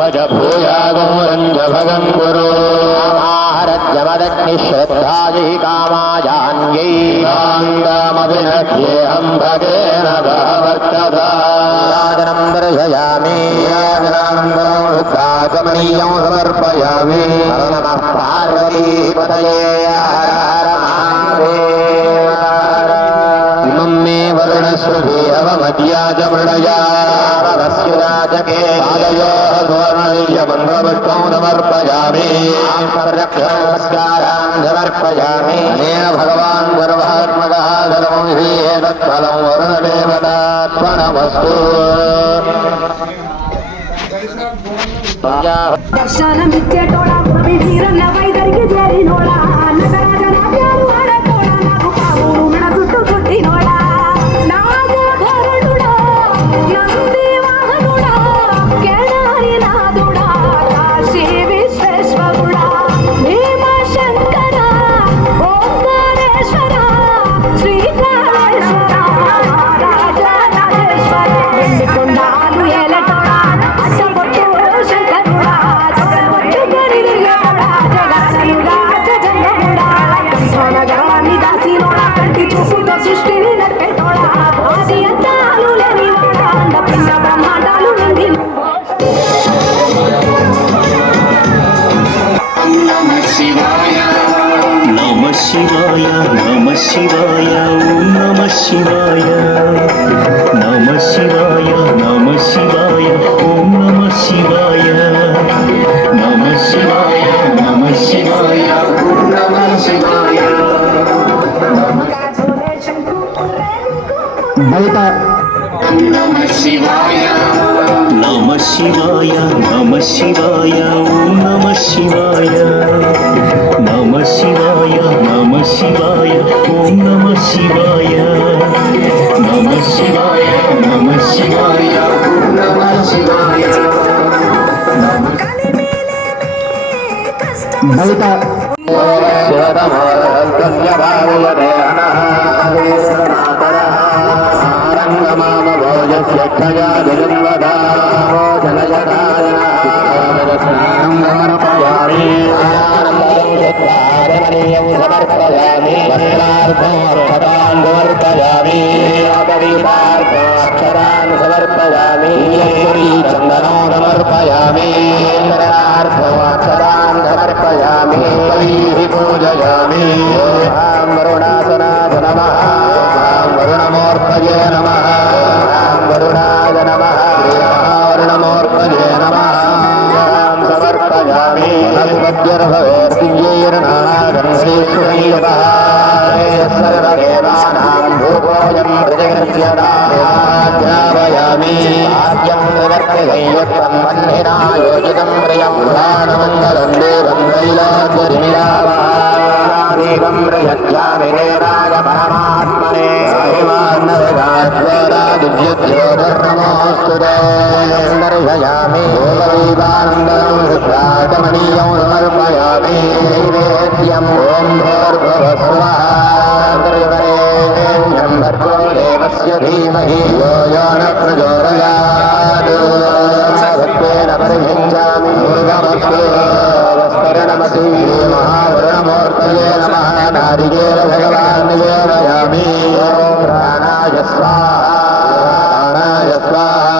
भज भूया गौरंज भगं गुरु श्रद्धायै कामाजान्यै काङ्गमभिनक्ष्येऽहं भगेन भावर्तदानं दर्शयामि रुद्राचमनीयं समर्पयामि नमः पार्वतीपतये हर महादेव इमं मे वर्णश्रुतिरवमद्याज मृणयावस्युराजके पादयोः सुवर्णदिव्यमन्त्रपुष्पं समर्पयामि नमस्कारां समर्पयामि अनेन भगवान् सर्वात्मकः सर्वं हि एतत्फलं वरुणदेवतात्मनमस्तु दर्शनमित्यटोळा प्रवीरन्न वैदर्गी जेरिनोळा नगराजನ ಪ್ಯಾರು ಹರಟೋಳ ನಾಗು ಕಾವೂರು ಮೆಣಸುಟ್ಟು ಸುಟ್ಟಿನೋಳ ನಾಗಧರಣುಡ ನಂದಿ ವಾಹನುಡ ಕೆಳರಿನಾದುಡ ಕಾಶಿ ವಿಶ್ವೇಶ್ವರುಡ ಭೀಮಶಂಕರ ಓಂಕಾರೇಶ್ವರ ಶ್ರೀಕಾಳೇಶ್ವರ ರಾಜರಾಜೇಶ್ವರ ಬೆಳ್ಳಿಕೊಂಡಾಲು ಏಲಟೋಳ ಅಡ್ಡಬೊಟ್ಟು ಶಂಕರುಡ ಜೊಳವೊಟ್ಟು ಗರಿಲಿಯೋಳ ಜಗಾಡಲುಗಾಸ ಜಂಗಮುಡ ಕಂಠನಗರವಾಣಿ ದಾಸಿನೋಳ ಕಂಟಿ చూపుతో సృష్టిని నడిపేటోళ ఆది అంతాలు లేనివాడ అండపిండ బ్రహ్మాండాలు నిండి Namah Shivaya, Namah Shivaya, Namah Shivaya, Om Namah Shivaya, Namah Shivaya, Namah Shivaya, Om Namah Shivaya, Namah Shivaya, Namah Shivaya, Om Namah Shivaya. Namah Shivaya, Namah Shivaya, Namah Shivaya, Om Namah Shivaya, Namah Shivaya, Namah Shivaya, Om Namah Shivaya, Namah Shivaya, Namah Shivaya, Om Namah Shivaya. पूजयामि वरुणासनाय नमः वरुणमूर्तये नमः वरुणाय नमः वरुणमूर्तये नमः समर्पयामि भवेर्दिव्यैर्नानागन्धैश्वर्यतः सर्वदेवानां भूपोऽयं प्रतिगृह्यताध्यापयामि आद्यं निवर्तयत्वं वह्निना योजितं प्रियं प्राणमङ्गलं देवं दैलाद्यनिरावहादेवं प्रयच्छामि देवाय परमात्मने दिव्योर्नमोऽस्तु ते दर्शयामि भोगवीदानन्दं रुद्राचमनीयं समर्पयामि नैवेद्यम् ॐ भूर्भुवस्वः त्रिवरेण्यं भर्गो देवस्य धीमहि यो यो न प्रचोदयात् भक्तेन परिभञ्जामि दुर्गमस्तु वस्करणमति महावरुणमूर्तये नमः नारिकेल भगवान् निवेदयामि प्राणाय स्वाहा प्राणाय स्वाहा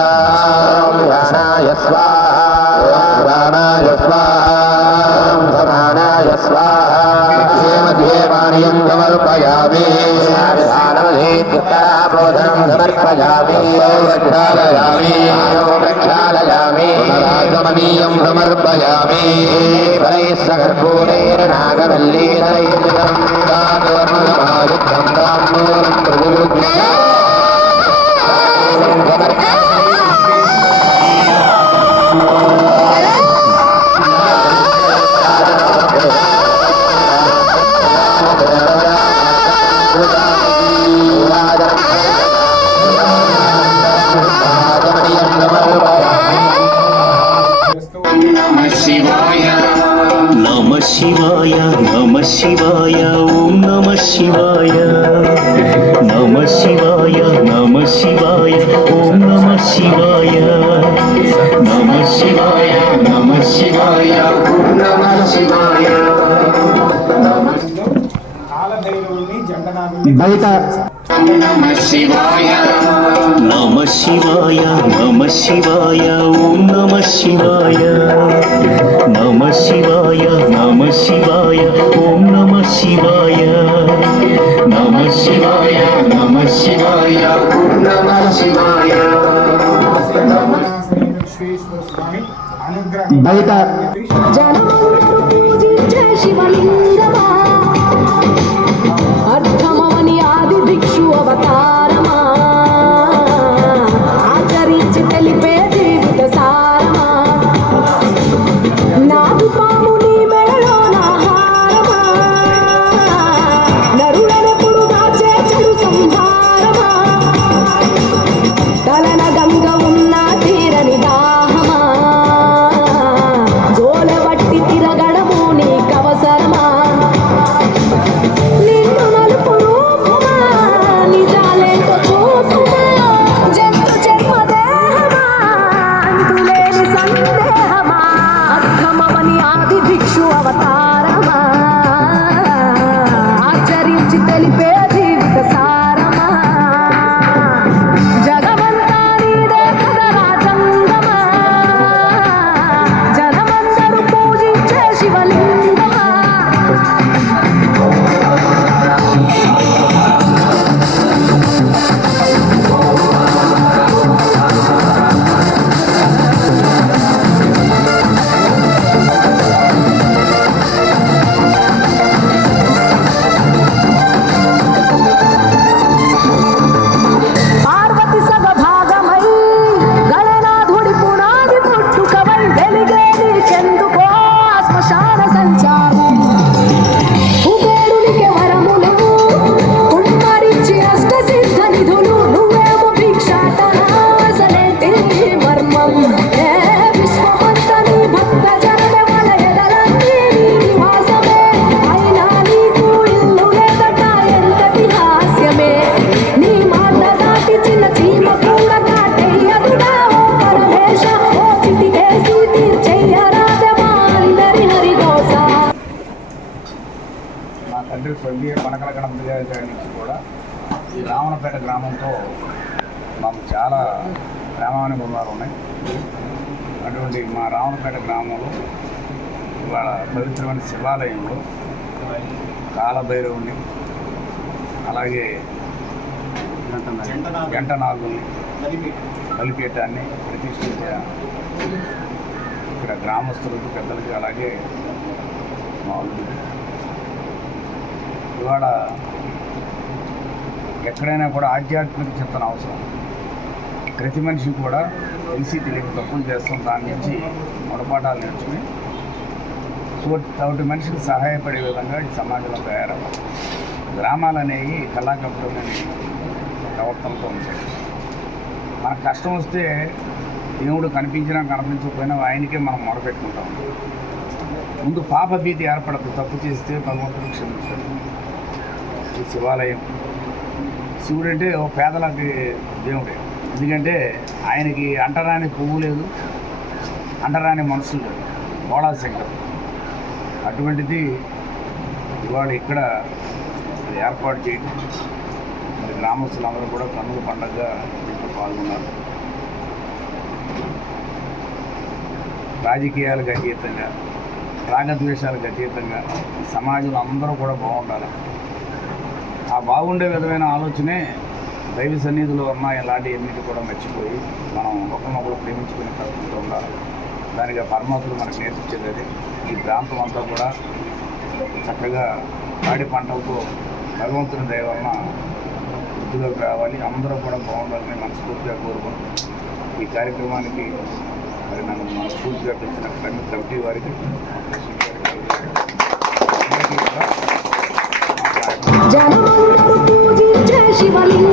प्राणाय स्वाहा प्राणाय स्वाहा मध्ये पानीयं समर्पयामि बोधनं समर्पयामि प्रक्षालयामि प्रक्षालयामि रागमनीयं समर्पयामि फलैः सकर्पूरैर्नागवल्लीधरैर्युतं तादोर्मदमायुक्तं ताम्बूलं प्रतिगृह्य Namah Shivaya, Namah Shivaya, నమ శివాయ ఓం నమ శివాయ నమ శివాయ నమ శివాయ ఓం నమ శివాయ నమ శివాయ నమ శివాయ ఓం నమ శివాయ బయట నమ శివాయ నమ శివాయ నమ శివాయ ఓం నమ శివాయ నమ శివాయ నమ శివాయ ఓం నమ శివాయ నమ శివాయ నమ శివాయ ఓం నమ శివాయ బయట జనమందరూ పూజించే శివలింగమా అర్థమవని ఆది భిక్షు అవతారమా ఆచరించి తెలిపే జీవిత సారమా నాదు పాము నీ మెడలో నా హారమా నరుడనెప్పుడు దాచే చెడు సంహారమా తలన గంగ ఉన్న తీరని దాహమా జోలబట్టి తిరగడము నీకవసరమా నిన్ను నలుపు రూపుమా నిజాలేంటో చూపుమా జంతు జన్మ దేహమా అంతులేని సందేహమా అర్థమవని ఆది భిక్షు అవతారమా ఆచరించి తెలిపే జీవిత సారమా జగమంతా నీదే కదరా జంగమా జనమందరూ పూజించే శివలింగమా పార్వతి సగభాగమై గణనాథుడి పునాది పుట్టుకవై వెలిగే నీకెందుకో శ్మశాన సంచారం కుబేరునికి వరములు కుమ్మరించి అష్ట సిద్ధ నిధులు నువ్వేమో భిక్షాటనాసనేటి మర్మం ఏ విశ్వమంత నీ భక్త జనమే వల ఎదలన్నీ నీ నివాసమే అయినా నీకు ఇల్లు లేదట ఎంతటి హాస్యమే నీ మాట దాటి చిన్న చీమ కూడా కాటేయదుడా ఓ పరమేశ ఓ చిటికేసి తీర్చెయ్యరాదమా అందరి హరిగోస మా తండ్రి స్వర్గీయ పనకల గణపతి గారి దగ్గర నుంచి కూడా ఈ రావణపేట గ్రామంతో మాకు చాలా ప్రేమానుబంధాలు ఉన్నాయి. అటువంటి మా రావణపేట గ్రామంలో ఇవాళ పవిత్రమైన శివాలయంలో కాలభైరవుని అలాగే జంటనాగుల్ని బలిపీఠాన్ని ప్రతిష్ఠించ ఇక్కడ గ్రామస్తులకు పెద్దలకి అలాగే మామూలు ఇవాళ ఎక్కడైనా కూడా ఆధ్యాత్మిక చింతన అవసరం. ప్రతి మనిషి కూడా తెలిసి తెలియక తప్పులు చేస్తాం, దాని నుంచి గుణపాఠాలు నేర్చుకుని తోటి మనిషికి సహాయపడే విధంగా ఈ సమాజంలో తయారవ్వాలి. గ్రామాలు అనేవి కళాకపటమైన ప్రవర్తనతో ఉంటాయి. మనకు కష్టం వస్తే దేవుడు కనిపించినా కనిపించకపోయినా ఆయనకే మనం మొరపెట్టుకుంటాం. ముందు పాప భీతి ఏర్పడదు, తప్పు చేస్తే భగవంతుడు క్షమించాడు. ఈ శివాలయం శివుడు అంటే ఓ పేదలకి దేవుడే. ఎందుకంటే ఆయనకి అంటరాని పువ్వు లేదు, అంటరాని మనుషులు లేదు, బోళాశంకర్. అటువంటిది ఇవాళ ఇక్కడ ఏర్పాటు చేయడం మరి గ్రామస్తులందరూ కూడా కన్నుల పండుగగా దీంట్లో పాల్గొన్నారు. రాజకీయాలకు అతీతంగా, రాగద్వేషాలకు అతీతంగా ఈ సమాజంలో అందరూ కూడా బాగుండాలి. ఆ బాగుండే విధమైన ఆలోచనే దైవ సన్నిధిలో ఉన్న ఇలాంటి ఎన్నిటి కూడా మర్చిపోయి మనం ఒకరినొకరు ప్రేమించుకునే పరిస్థితిలో ఉండాలి. దానికి పరమాత్ముడు మనకు నేర్పించేది అది. ఈ ప్రాంతం అంతా కూడా చక్కగా పాడి పంటలతో భగవంతుని దయ వలన వృద్ధిలోకి రావాలి, అందరూ కూడా బాగుండాలని మనస్ఫూర్తిగా కోరుకుంటున్నాం. ఈ కార్యక్రమానికి మరి నన్ను మనస్ఫూర్తిగా పెంచిన కమిటీ వారికి జనమందరూ పూజించే శివలింగమా